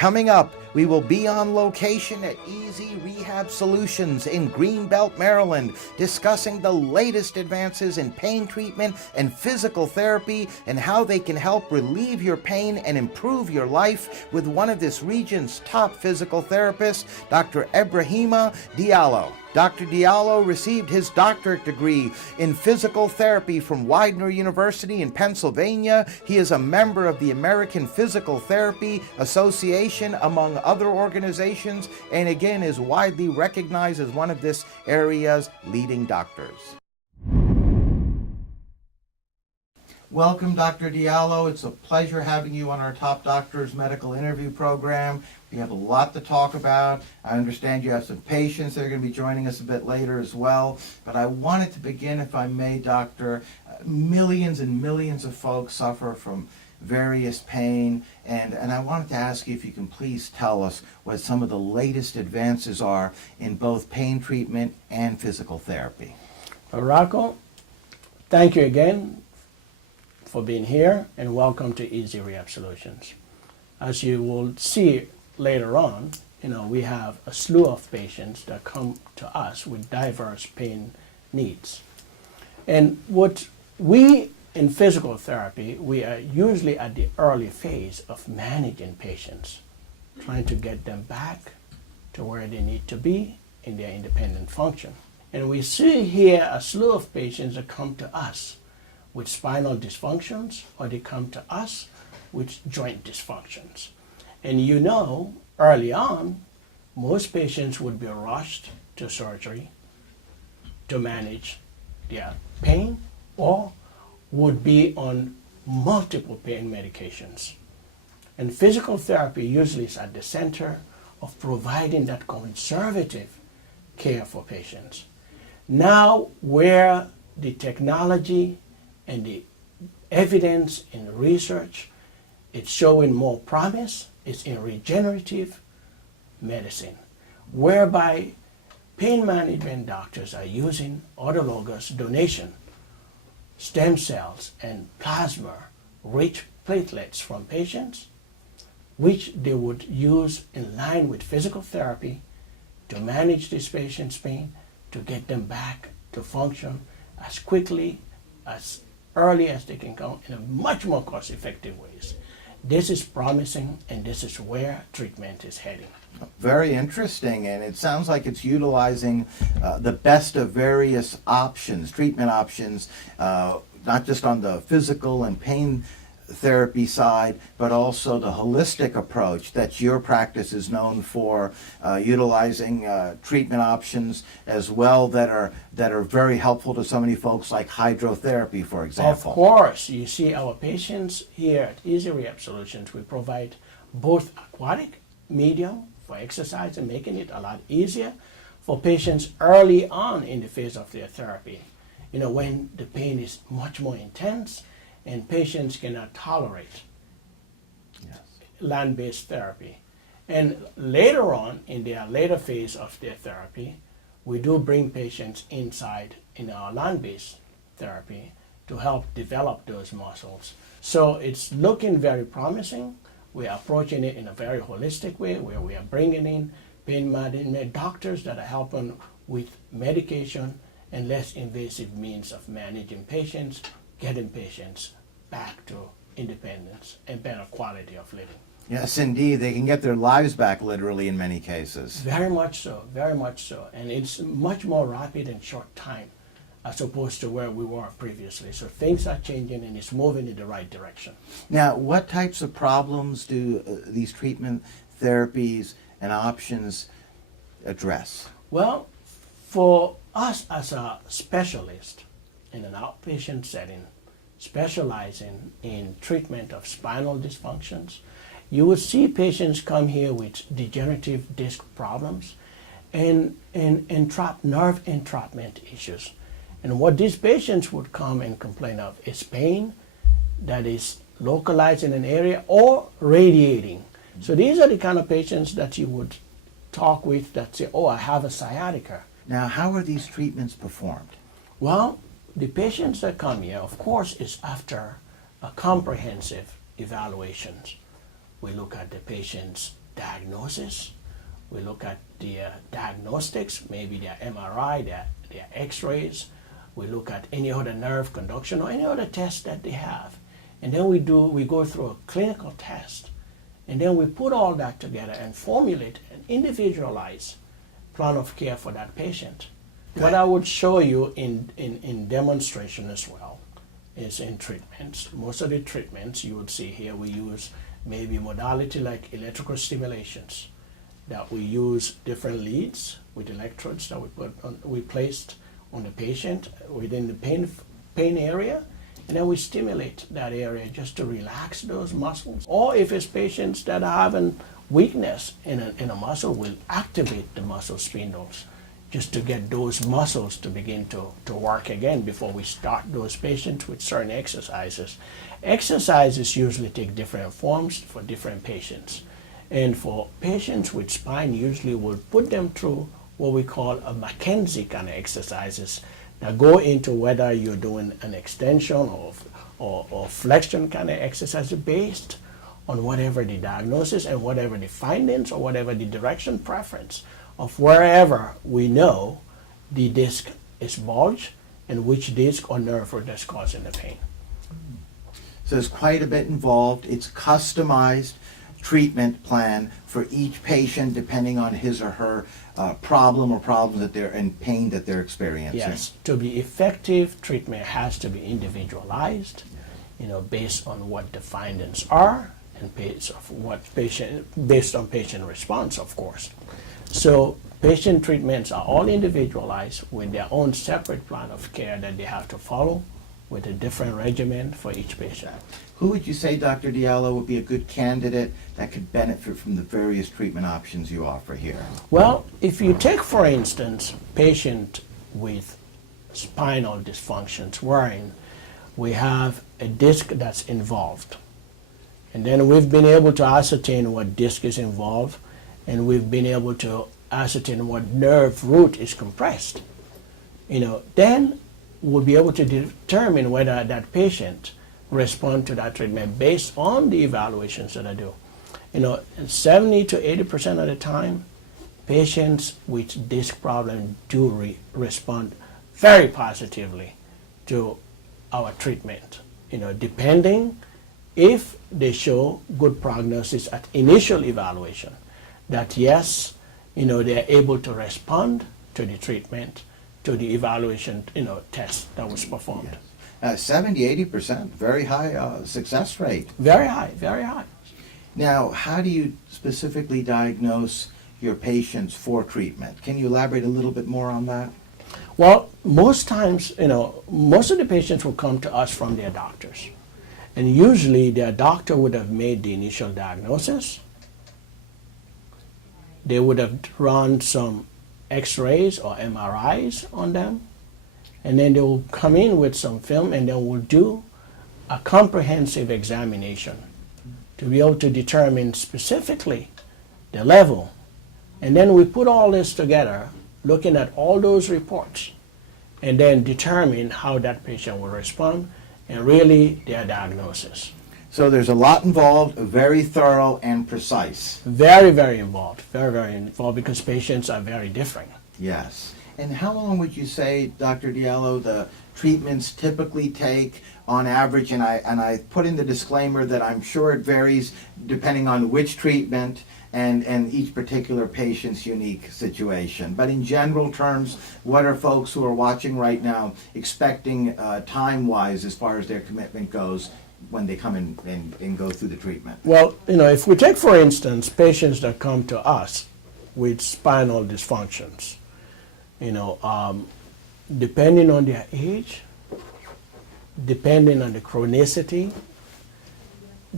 Coming up, we will be on location at EZ Rehab Solutions in Greenbelt, Maryland, discussing the latest advances in pain treatment and physical therapy and how they can help relieve your pain and improve your life with one of this region's top physical therapists, Dr. Ibrahima Diallo. Dr. Diallo received his doctorate degree in physical therapy from Widener University in Pennsylvania. He is a member of the American Physical Therapy Association, among other organizations, and again is widely recognized as one of this area's leading doctors. Welcome, Dr. Diallo. It's a pleasure having you on our Top Doctors medical interview program. We have a lot to talk about. I understand you have some patients that are going to be joining us a bit later as well. But I wanted to begin, if I may, Doctor. Millions and millions of folks suffer from various pain, and I wanted to ask you if you can please tell us what some of the latest advances are in both pain treatment and physical therapy. Rocco, thank you again for being here, and welcome to EZ Rehab Solutions. As you will see later on, we have a slew of patients that come to us with diverse pain needs. And what we in physical therapy, we are usually at the early phase of managing patients, trying to get them back to where they need to be in their independent function. And we see here a slew of patients that come to us with spinal dysfunctions, or they come to us with joint dysfunctions. And early on, most patients would be rushed to surgery to manage their pain, or would be on multiple pain medications. And physical therapy usually is at the center of providing that conservative care for patients. Now, where the technology and the evidence in research, it's showing more promise, is in regenerative medicine, whereby pain management doctors are using autologous donation, stem cells and plasma-rich platelets from patients, which they would use in line with physical therapy to manage this patient's pain, to get them back to function as quickly, as early as they can come, in a much more cost-effective ways. This is promising, and this is where treatment is heading. Very interesting, and it sounds like it's utilizing the best of various options, treatment options, not just on the physical and pain therapy side, but also the holistic approach that your practice is known for, utilizing treatment options as well that are very helpful to so many folks, like hydrotherapy, for example. Of course, you see our patients here at EZ Rehab Solutions, we provide both aquatic medium for exercise and making it a lot easier for patients early on in the phase of their therapy. When the pain is much more intense and patients cannot tolerate land-based therapy. And later on, in their later phase of their therapy, we do bring patients inside in our land-based therapy to help develop those muscles. So it's looking very promising. We're approaching it in a very holistic way, where we are bringing in pain management doctors that are helping with medication and less invasive means of managing patients, getting patients back to independence and better quality of living. Yes, indeed. They can get their lives back, literally, in many cases. Very much so, very much so. And it's much more rapid and short time as opposed to where we were previously. So things are changing, and it's moving in the right direction. Now, what types of problems do these treatment therapies and options address? Well, for us as a specialist in an outpatient setting, specializing in treatment of spinal dysfunctions, you will see patients come here with degenerative disc problems and nerve entrapment issues. And what these patients would come and complain of is pain that is localized in an area or radiating. So these are the kind of patients that you would talk with that say, oh, I have a sciatica. Now, how are these treatments performed? Well, the patients that come here, of course, is after a comprehensive evaluation. We look at the patient's diagnosis, we look at their diagnostics, maybe their MRI, their x-rays, we look at any other nerve conduction or any other test that they have. And then we go through a clinical test. And then we put all that together and formulate an individualized plan of care for that patient. Good. What I would show you in demonstration as well is in treatments. Most of the treatments you would see here, we use maybe modality like electrical stimulations, that we use different leads with electrodes that we placed on the patient within the pain area, and then we stimulate that area just to relax those muscles. Or if it's patients that are having weakness in a muscle, we'll activate the muscle spindles just to get those muscles to begin to work again before we start those patients with certain exercises. Exercises usually take different forms for different patients. And for patients with spine, usually we'll put them through what we call a Mackenzie kind of exercises that go into whether you're doing an extension or flexion kind of exercise based on whatever the diagnosis and whatever the findings or whatever the direction preference of wherever we know the disc is bulged and which disc or nerve root that's causing the pain. So there's quite a bit involved. It's customized treatment plan for each patient depending on his or her problem or problems that they're and pain that they're experiencing. Yes, to be effective, treatment has to be individualized, based on what the findings are and based on patient response, of course. So patient treatments are all individualized with their own separate plan of care that they have to follow with a different regimen for each patient. Who would you say, Dr. Diallo, would be a good candidate that could benefit from the various treatment options you offer here? Well, if you take, for instance, patient with spinal dysfunctions, wherein we have a disc that's involved, and then we've been able to ascertain what disc is involved, and we've been able to ascertain what nerve root is compressed, then we'll be able to determine whether that patient respond to that treatment based on the evaluations that I do. 70 to 80% of the time, patients with disc problem do respond very positively to our treatment, depending if they show good prognosis at initial evaluation, that yes, they're able to respond to the treatment, to the evaluation, test that was performed. Yes. 70, 80%, very high success rate. Very high, very high. Now, how do you specifically diagnose your patients for treatment? Can you elaborate a little bit more on that? Well, most times, most of the patients will come to us from their doctors. And usually their doctor would have made the initial diagnosis. They would have run some x-rays or MRIs on them. And then they will come in with some film and then we'll do a comprehensive examination to be able to determine specifically the level. And then we put all this together, looking at all those reports, and then determine how that patient will respond and really their diagnosis. So there's a lot involved, very thorough and precise. Very, very involved. Very, very involved because patients are very different. Yes. And how long would you say, Dr. Diallo, the treatments typically take on average? And I put in the disclaimer that I'm sure it varies depending on which treatment and each particular patient's unique situation. But in general terms, what are folks who are watching right now expecting time-wise as far as their commitment goes when they come in and go through the treatment? Well, if we take, for instance, patients that come to us with spinal dysfunctions, depending on their age, depending on the chronicity,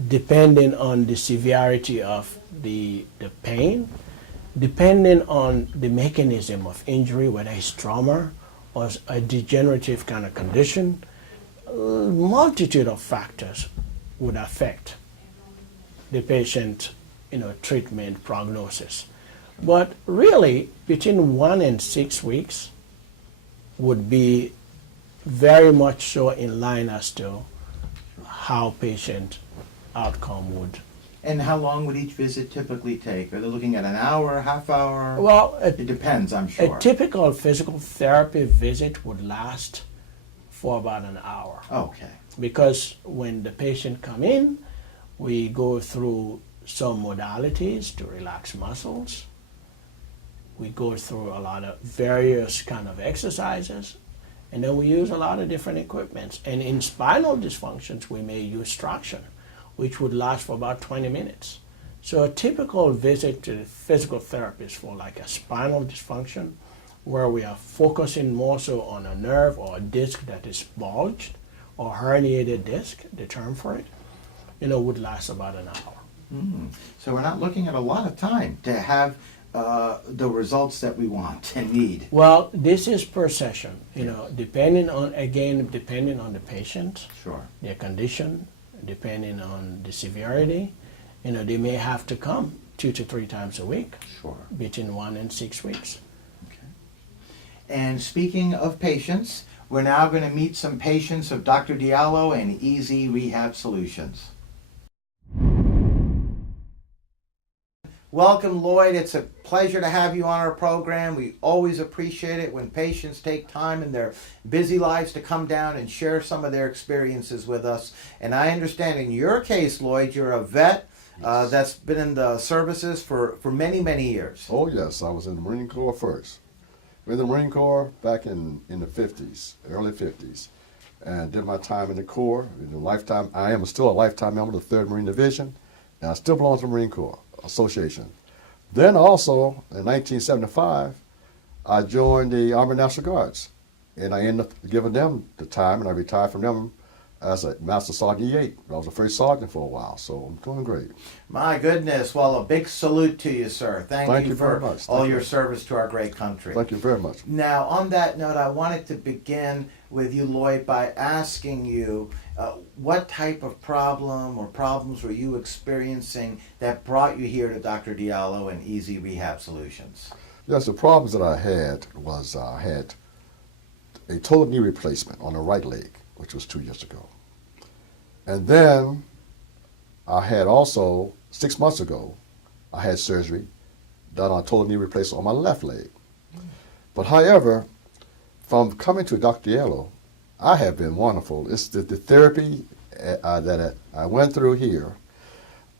depending on the severity of the pain, depending on the mechanism of injury, whether it's trauma or a degenerative kind of condition, a multitude of factors would affect the patient, treatment prognosis. But really, between 1 and 6 weeks would be very much so in line as to how patient outcome would And how long would each visit typically take? Are they looking at an hour, half hour? Well, It depends, I'm sure. a typical physical therapy visit would last for about an hour. Okay. Because when the patient come in, we go through some modalities to relax muscles. We go through a lot of various kind of exercises, and then we use a lot of different equipments. And in spinal dysfunctions, we may use traction, which would last for about 20 minutes. So a typical visit to the physical therapist for like a spinal dysfunction, where we are focusing more so on a nerve or a disc that is bulged, or herniated disc, the term for it, would last about an hour. So we're not looking at a lot of time to have the results that we want and need. Well, this is per session, depending on the patient, Sure. their condition, depending on the severity. They may have to come 2 to 3 times a week, Sure. between 1 and 6 weeks. Okay. And speaking of patients, we're now going to meet some patients of Dr. Diallo and EZ Rehab Solutions. Welcome, Lloyd. It's a pleasure to have you on our program. We always appreciate it when patients take time in their busy lives to come down and share some of their experiences with us. And I understand in your case, Lloyd, you're a vet that's been in the services for many, many years. Oh, yes. I was in the Marine Corps first. In the Marine Corps back in the 50s, early 50s, and did my time in the Corps. I am still a lifetime member of the 3rd Marine Division, and I still belong to the Marine Corps Association. Then also, in 1975, I joined the Army National Guards, and I ended up giving them the time, and I retired from them as a Master Sergeant E8. I was a first sergeant for a while, so I'm doing great. My goodness. Well, a big salute to you, sir. Thank you very for much. all Thank your you. service to our great country. Thank you very much. Now, on that note, I wanted to begin with you, Lloyd, by asking you what type of problem or problems were you experiencing that brought you here to Dr. Diallo and EZ Rehab Solutions? Yes, the problems that I had was I had a total knee replacement on the right leg, which was 2 years ago. And then I had also, 6 months ago, I had surgery done on a total knee replacement on my left leg. But however, from coming to Dr. Diallo, I have been wonderful. It's the therapy that I went through here.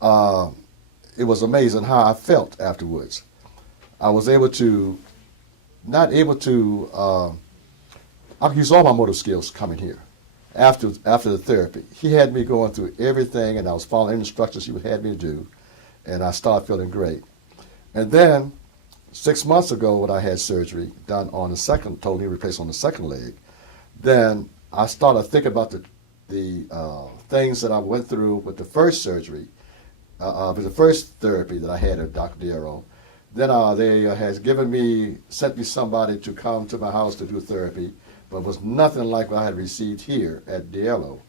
It was amazing how I felt afterwards. I was able to, I could use all my motor skills coming here after the therapy. He had me going through everything, and I was following instructions he had me to do, and I started feeling great. And then 6 months ago, when I had surgery done on the second, total knee replacement on the second leg, then I started thinking about the things that I went through with the first surgery, with the first therapy that I had at Dr. Diallo. Then they sent me somebody to come to my house to do therapy, but it was nothing like what I had received here at Diallo.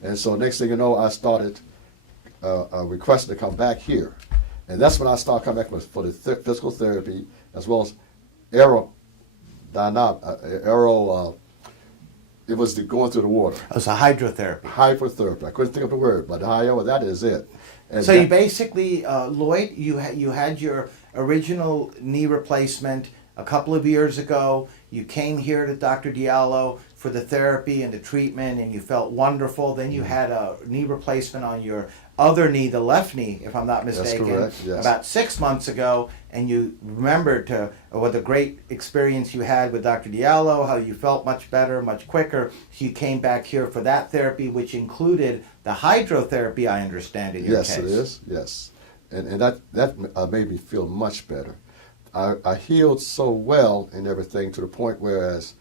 And so next thing you know, I started requesting to come back here. And that's when I started coming back for the physical therapy, as well as it was going through the water. Oh, so hydrotherapy. Hydrotherapy. I couldn't think of the word, but however, that is it. And So you basically, Lloyd, you had your original knee replacement a couple of years ago. You came here to Dr. Diallo for the therapy and the treatment, and you felt wonderful. Then you had a knee replacement on your other knee, the left knee, if I'm not mistaken, correct, yes. about 6 months ago, and you remembered what a great experience you had with Dr. Diallo, how you felt much better, much quicker. So you came back here for that therapy, which included the hydrotherapy, I understand, in your case. Yes, it is. Yes, and that made me feel much better. I healed so well and everything to the point whereas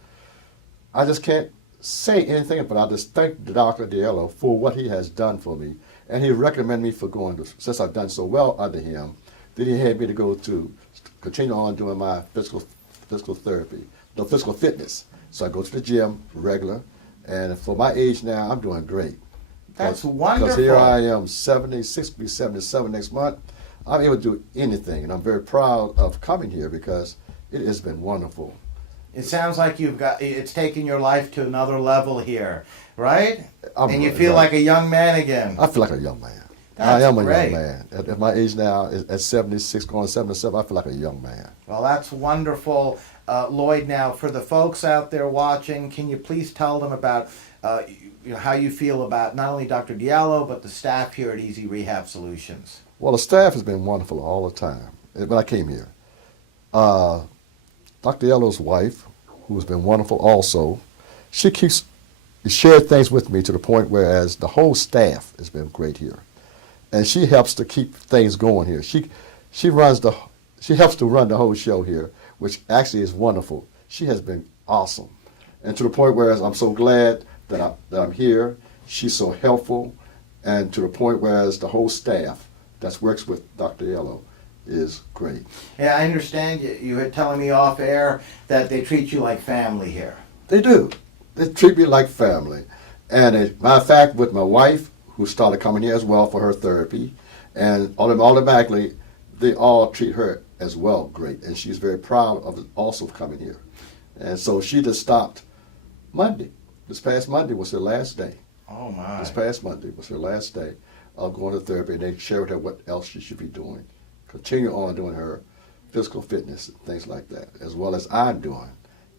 I just can't say anything, but I just thank Dr. Diallo for what he has done for me. And he recommended me for since I've done so well under him, then he had me to continue on doing my physical therapy, physical fitness. So I go to the gym regular, and for my age now, I'm doing great. That's wonderful. Because here I am, 76, be 77 next month. I'm able to do anything, and I'm very proud of coming here because it has been wonderful. It sounds like it's taken your life to another level here, right? And you feel like a young man again. I feel like a young man. That's I am a great. young man. At my age now, at 76, going 77, I feel like a young man. Well, that's wonderful. Lloyd, now for the folks out there watching, can you please tell them about how you feel about not only Dr. Diallo, but the staff here at EZ Rehab Solutions? Well, the staff has been wonderful all the time when I came here. Dr. Diallo's wife, who has been wonderful also, she shared things with me to the point whereas the whole staff has been great here. And she helps to keep things going here. She helps to run the whole show here, which actually is wonderful. She has been awesome. And to the point where I'm so glad that I'm here. She's so helpful, and to the point where the whole staff that works with Dr. Diallo is great. Yeah, I understand you were telling me off air that they treat you like family here. They do. They treat me like family. And as a matter of fact, with my wife, who started coming here as well for her therapy, and automatically they all treat her as well great. And she's very proud of also coming here. And so she just stopped Monday. This past Monday was her last day. Oh my. This past Monday was her last day of going to therapy, and they shared with her what else she should be doing. Continue on doing her physical fitness and things like that, as well as I'm doing.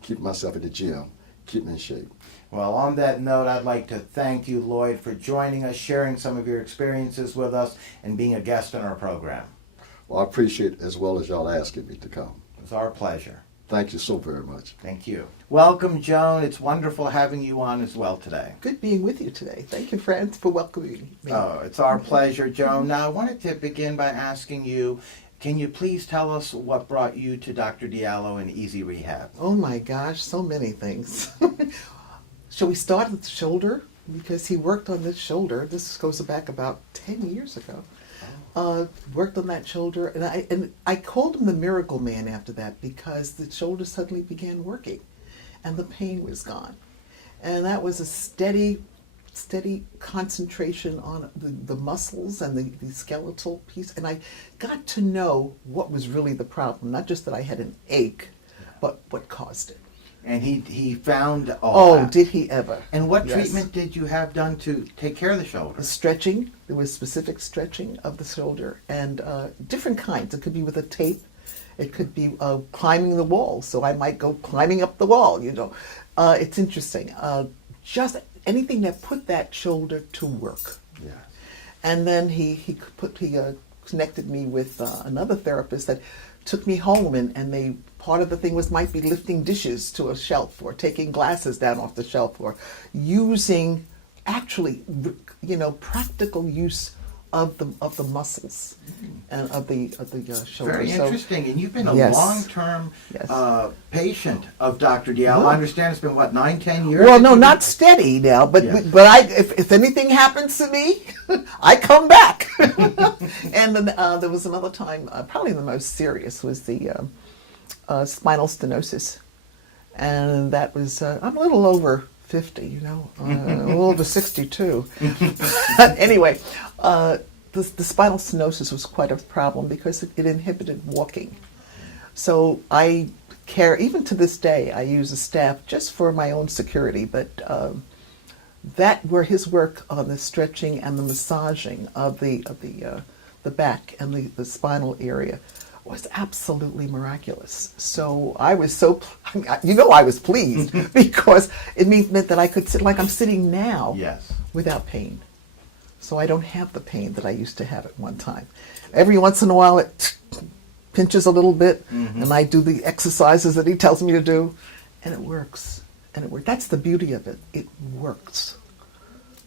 Keep myself in the gym, keep me in shape. Well, on that note, I'd like to thank you, Lloyd, for joining us, sharing some of your experiences with us, and being a guest on our program. Well, I appreciate it as well as y'all asking me to come. It was our pleasure. Thank you so very much. Thank you. Welcome, Joan. It's wonderful having you on as well today. Good being with you today. Thank you, friends, for welcoming me. Oh, it's our pleasure, Joan. Now, I wanted to begin by asking you, can you please tell us what brought you to Dr. Diallo and EZ Rehab? Oh my gosh, so many things. Shall we start at the shoulder? Because he worked on this shoulder. This goes back about 10 years ago. Worked on that shoulder, and I called him the miracle man after that because the shoulder suddenly began working, and the pain was gone, and that was a steady concentration on the muscles and the skeletal piece, and I got to know what was really the problem, not just that I had an ache, but what caused it. And he found all that. Did he ever? And what Yes. treatment did you have done to take care of the shoulder? The stretching, there was specific stretching of the shoulder, and different kinds. It could be with a tape. It could be climbing the wall. So I might go climbing up the wall, It's interesting. Just anything that put that shoulder to work. Yeah. And then he connected me with another therapist that took me home, and part of the thing might be lifting dishes to a shelf or taking glasses down off the shelf or using actually, practical use of the muscles and of the shoulder. Very interesting. And you've been a Yes. long-term Yes. Patient of Dr. Diallo. Yeah. I understand it's been, 9, 10 years? Well, no, not steady now, but Yeah. if anything happens to me, I come back. And then there was another time, probably the most serious was the spinal stenosis, and that was I'm a little over 50, a little over 62. But anyway, the spinal stenosis was quite a problem because it inhibited walking. So I care, even to this day, I use a staff just for my own security, but that where his work on the stretching and the massaging of the back and the spinal area was absolutely miraculous. So I was I was pleased because it meant that I could sit like I'm sitting now Yes. without pain. So I don't have the pain that I used to have at one time. Every once in a while it pinches a little bit, and I do the exercises that he tells me to do, and it works. And it works. That's the beauty of it. It works.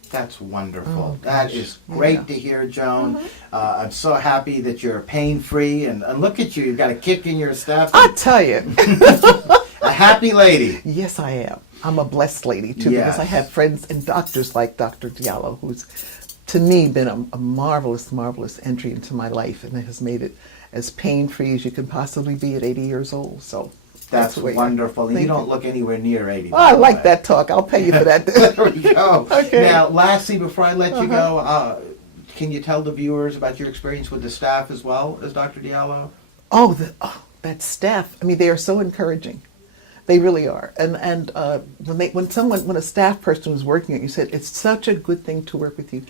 That's wonderful. Oh, That gosh. is great Yeah. to hear, Joan. I'm so happy that you're pain-free, and look at you. You've got a kick in your step. I tell you. A happy lady. Yes, I am. I'm a blessed lady, too, because I Yes. have friends and doctors like Dr. Diallo, who's, to me, been a marvelous, marvelous entry into my life, and has made it as pain-free as you can possibly be at 80 years old. So That's the way wonderful. And you Thank don't look anywhere near 80. Oh, I by the like way. that talk. I'll pay you for that. There we go. Okay. Now, lastly, before I let you go, can you tell the viewers about your experience with the staff as well as Dr. Diallo? That staff. I mean, they are so encouraging. They really are. And when a staff person was working at you, said it's such a good thing to work with you.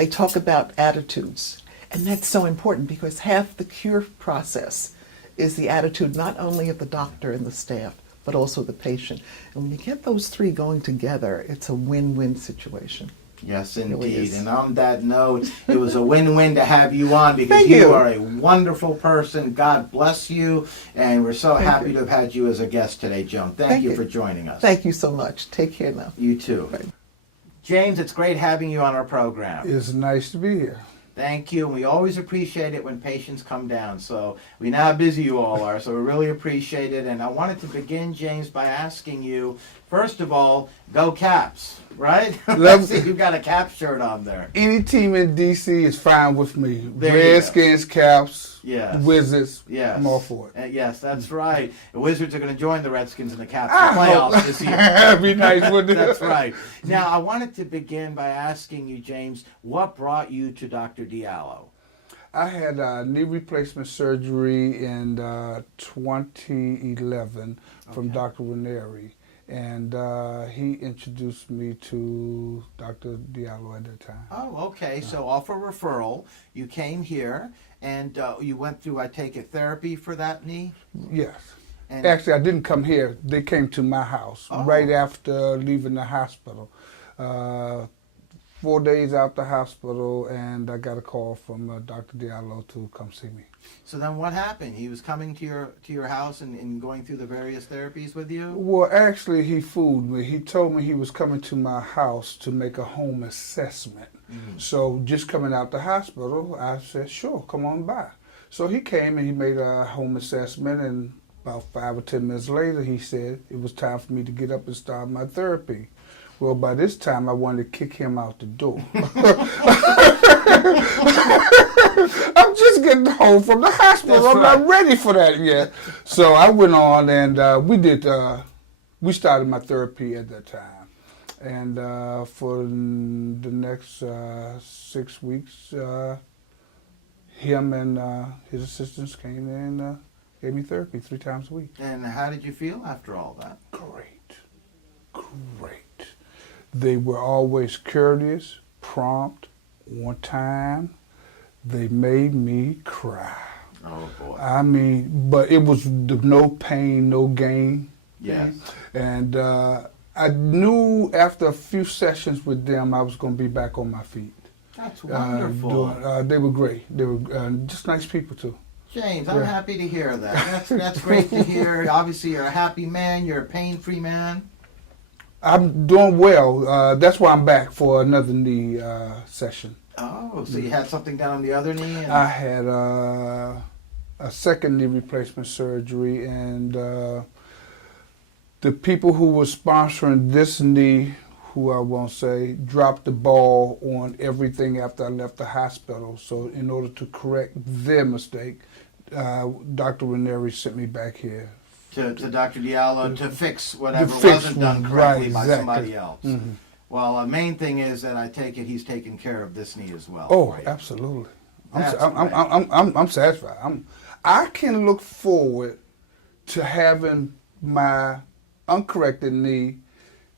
they talk about attitudes. And that's so important because half the cure process is the attitude not only of the doctor and the staff, but also the patient. And when you get those three going together, it's a win-win situation. Yes, really indeed. is. And on that note, it was a win-win to have you on because Thank you you. are a wonderful person. God bless you. And we're so happy you. to have had you as a guest today, Joan. Thank you for joining us. Thank you so much. Take care now. You too. Right. James, it's great having you on our program. It's nice to be here. Thank you. And we always appreciate it when patients come down. So we know how busy you all are, so we really appreciate it. And I wanted to begin, James, by asking you, first of all, go Caps, right? I see you've got a Cap shirt on there. Any team in DC is fine with me. There you go. Redskins, Caps, Yes. Wizards. Yes. I'm all for it. Yes, that's right. The Wizards are going to join the Redskins in the Caps I playoffs hope. this year. That'd be nice, wouldn't it? That's right. Now, I wanted to begin by asking you, James, what brought you to Dr. Diallo? I had knee replacement surgery in 2011 from Okay. Dr. Ranieri, and he introduced me to Dr. Diallo at that time. Oh, okay. So off a referral, you came here, and you went through, I take it, therapy for that knee? Yes. And Actually, I didn't come here. They came to my house Oh. right after leaving the hospital. 4 days out the hospital, and I got a call from Dr. Diallo to come see me. so then what happened? He was coming to your house and going through the various therapies with you? Well, actually, he fooled me. He told me he was coming to my house to make a home assessment. So just coming out the hospital, I said, sure, come on by. So he came and he made a home assessment, and about 5 or 10 minutes later, he said it was time for me to get up and start my therapy. Well, by this time, I wanted to kick him out the door. I'm just getting home from the hospital. That's I'm right. not ready for that yet. So I went on and we started my therapy at that time. And for the next 6 weeks, him and his assistants came in and gave me therapy 3 times a week. And how did you feel after all that? Great. They were always courteous, prompt, on time. They made me cry. Oh, boy. I mean, but it was no pain, no gain. Yes. And I knew after a few sessions with them, I was going to be back on my feet. That's wonderful. They were great. They were just nice people, too. James, I'm Yeah. happy to hear that. That's great to hear. Obviously, you're a happy man. You're a pain-free man. I'm doing well. That's why I'm back for another knee session. Oh, so you had something down on the other knee? And I had a second knee replacement surgery, and the people who were sponsoring this knee, who I won't say, dropped the ball on everything after I left the hospital. So in order to correct their mistake, Dr. Ranieri sent me back here. to Dr. Diallo to fix whatever fix wasn't done right, correctly by exactly. somebody else. Mhm. Well, the main thing is that I take it he's taking care of this knee as well. Oh, for you. absolutely. That's I'm satisfied. I can look forward to having my uncorrected knee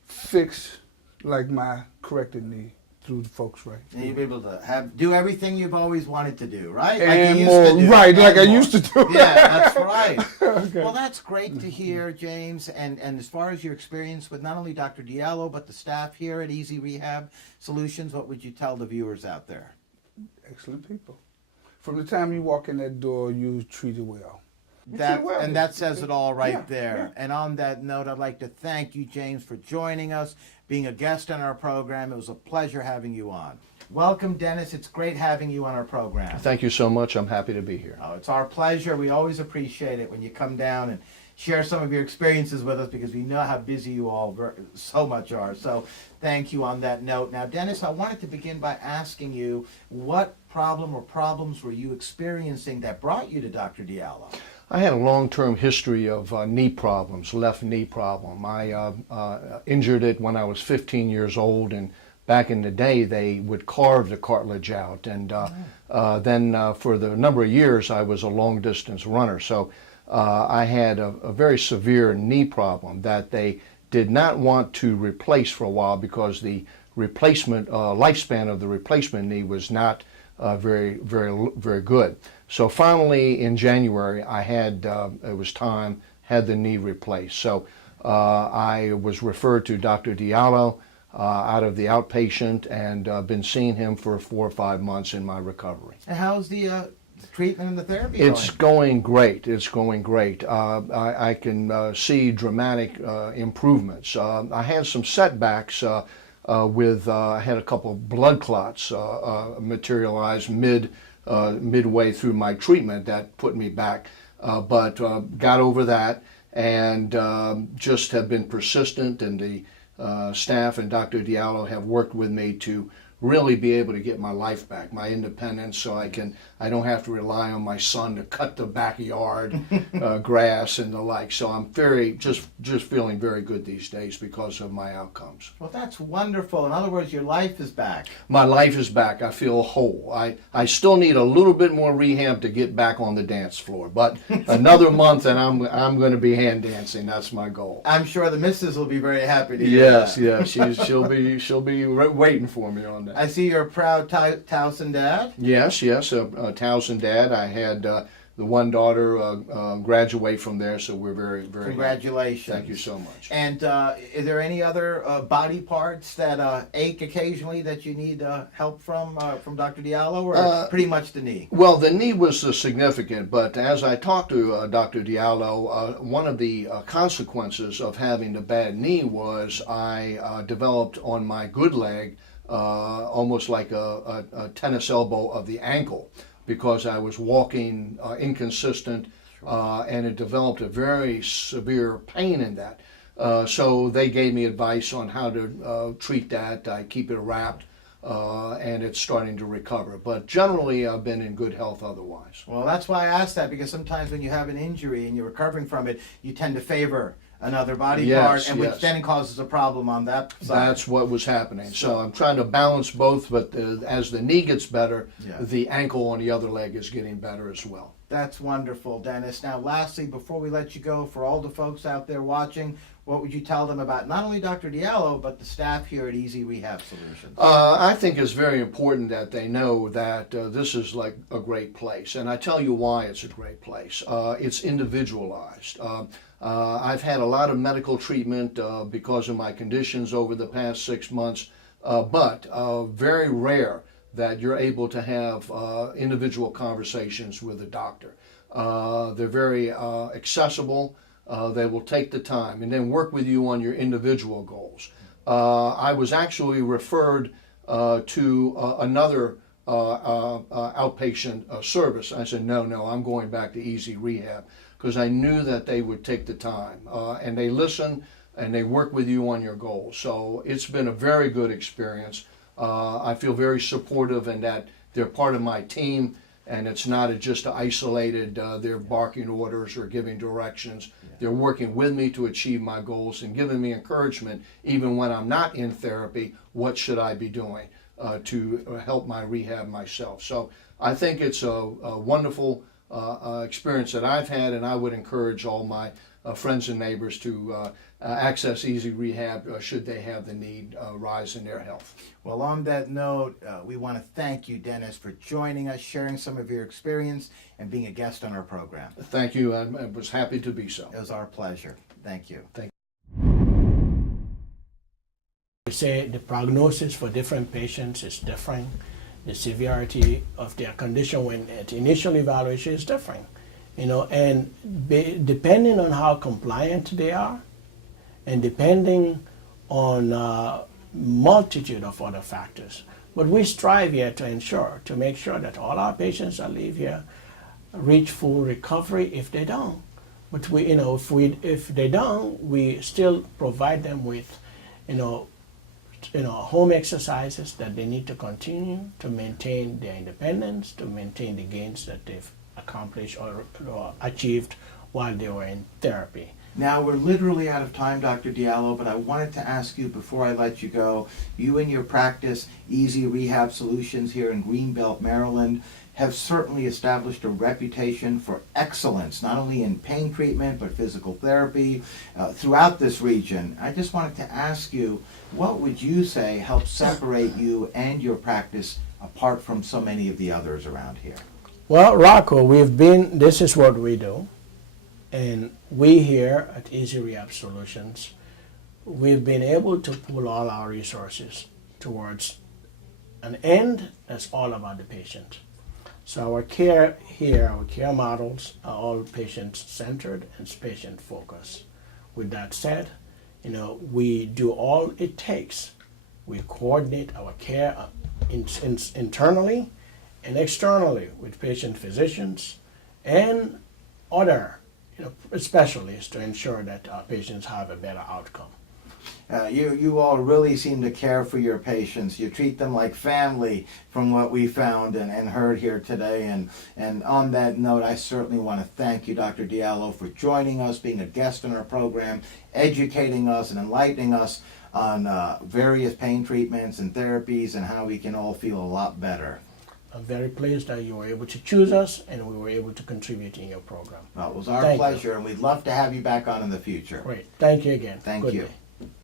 fixed like my corrected knee through the folks right. And you'll be able to do everything you've always wanted to do, right? And you more, used to do. right, like I And more. used to do. Yeah, that's right. Okay. Well, that's great to hear, James. And as far as your experience with not only Dr. Diallo, but the staff here at EZ Rehab Solutions, what would you tell the viewers out there? Excellent people. From the time you walk in that door, you treated well. And that says it all right Yeah, there. yeah. And on that note, I'd like to thank you, James, for joining us, being a guest on our program. It was a pleasure having you on. Welcome, Dennis. It's great having you on our program. Thank you so much. I'm happy to be here. Oh, it's our pleasure. We always appreciate it when you come down and share some of your experiences with us because we know how busy you all so much are. So thank you on that note. Now, Dennis, I wanted to begin by asking you what problem or problems were you experiencing that brought you to Dr. Diallo? I had a long-term history of knee problems, left knee problem. I injured it when I was 15 years old, and back in the day they would carve the cartilage out. And then for the number of years I was a long-distance runner. So I had a very severe knee problem that they did not want to replace for a while because the replacement lifespan of the replacement knee was not very good. So finally, in January, I had it was time, had the knee replaced. So I was referred to Dr. Diallo out of the outpatient, and been seeing him for 4 or 5 months in my recovery. And how's the treatment and the therapy It's going? going great. It's going great. I can see dramatic improvements. I had some setbacks with I had a couple blood clots materialize midway through my treatment that put me back, but got over that, and just have been persistent, and the staff and Dr. Diallo have worked with me to really be able to get my life back, my independence, so I don't have to rely on my son to cut the backyard grass and the like. So I'm just feeling very good these days because of my outcomes. Well, that's wonderful. In other words, your life is back. My life is back. I feel whole. I still need a little bit more rehab to get back on the dance floor, but another month and I'm going to be hand dancing. That's my goal. I'm sure the missus will be very happy to hear that. Yes. She'll be waiting for me on that. I see you're a proud Towson dad. Yes, a Towson dad. I had the one daughter graduate from there, so we're very Congratulations. Thank you so much. And is there any other body parts that ache occasionally that you need help from Dr. Diallo, or pretty much the knee? Well, the knee was significant, but as I talked to Dr. Diallo, one of the consequences of having the bad knee was I developed on my good leg almost like a tennis elbow of the ankle, because I was walking inconsistent, and it developed a very severe pain in that. So they gave me advice on how to treat that. I keep it wrapped, and it's starting to recover. But generally, I've been in good health otherwise. Well, that's why I asked that, because sometimes when you have an injury and you're recovering from it, you tend to favor another body part, and which then causes a problem on that side. That's what was happening. So I'm trying to balance both, but as the knee gets better, the ankle on the other leg is getting better as well. That's wonderful, Dennis. Now, lastly, before we let you go, for all the folks out there watching, what would you tell them about not only Dr. Diallo, but the staff here at EZ Rehab Solutions? I think it's very important that they know that this is like a great place. And I tell you why it's a great place. It's individualized. I've had a lot of medical treatment because of my conditions over the past 6 months, but very rare that you're able to have individual conversations with a doctor. They're very accessible. They will take the time and then work with you on your individual goals. I was actually referred to another outpatient service. I said, no, I'm going back to EZ Rehab, because I knew that they would take the time, and they listen and they work with you on your goals. So it's been a very good experience. I feel very supportive, and that they're part of my team, and it's not just isolated, they're barking orders or giving directions. They're working with me to achieve my goals and giving me encouragement, even when I'm not in therapy, what should I be doing to help my rehab myself. So I think it's a wonderful experience that I've had, and I would encourage all my friends and neighbors to access EZ Rehab should they have the need rise in their health. Well, on that note, we want to thank you, Dennis, for joining us, sharing some of your experience, and being a guest on our program. Thank you. I was happy to be so. It was our pleasure. Thank you. We say the prognosis for different patients is different. The severity of their condition when at initial evaluation is different. And depending on how compliant they are, and depending on a multitude of other factors. But we strive here to make sure that all our patients that leave here reach full recovery if they don't. But if they don't, we still provide them with, home exercises that they need to continue to maintain their independence, to maintain the gains that they've accomplished or achieved while they were in therapy. Now, we're literally out of time, Dr. Diallo, but I wanted to ask you before I let you go, you and your practice, EZ Rehab Solutions here in Greenbelt, Maryland, have certainly established a reputation for excellence, not only in pain treatment, but physical therapy throughout this region. I just wanted to ask you, what would you say helps separate you and your practice apart from so many of the others around here? Well, Rocco, this is what we do. And we here at EZ Rehab Solutions, we've been able to pull all our resources towards an end that's all about the patient. So our care here, our care models are all patient-centered and patient-focused. With that said, we do all it takes. We coordinate our care internally and externally with patient physicians and other specialists to ensure that our patients have a better outcome. You all really seem to care for your patients. You treat them like family from what we found and heard here today. And on that note, I certainly want to thank you, Dr. Diallo, for joining us, being a guest on our program, educating us and enlightening us on various pain treatments and therapies and how we can all feel a lot better. I'm very pleased that you were able to choose us and we were able to contribute in your program. Well, it was our Thank you. pleasure, and we'd love to have you back on in the future. Great. Thank you again. Thank Good you. day.